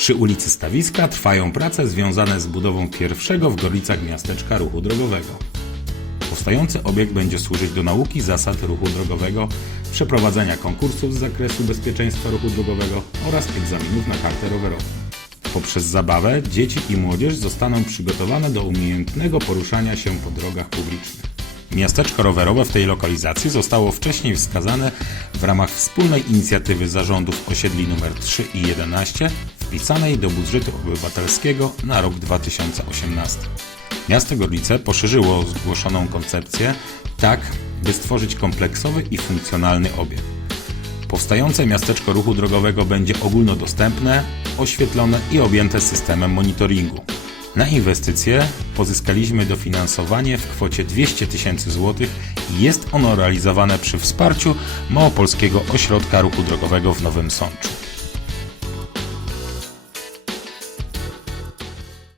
Przy ulicy Stawiska trwają prace związane z budową pierwszego w Gorlicach miasteczka ruchu drogowego. Powstający obiekt będzie służyć do nauki zasad ruchu drogowego, przeprowadzenia konkursów z zakresu bezpieczeństwa ruchu drogowego oraz egzaminów na kartę rowerową. Poprzez zabawę dzieci i młodzież zostaną przygotowane do umiejętnego poruszania się po drogach publicznych. Miasteczko rowerowe w tej lokalizacji zostało wcześniej wskazane w ramach wspólnej inicjatywy zarządów osiedli nr 3 i 11 wpisanej do budżetu obywatelskiego na rok 2018. Miasto Gorlice poszerzyło zgłoszoną koncepcję tak, by stworzyć kompleksowy i funkcjonalny obiekt. Powstające miasteczko ruchu drogowego będzie ogólnodostępne, oświetlone i objęte systemem monitoringu. Na inwestycje pozyskaliśmy dofinansowanie w kwocie 200 tysięcy złotych i jest ono realizowane przy wsparciu Małopolskiego Ośrodka Ruchu Drogowego w Nowym Sączu.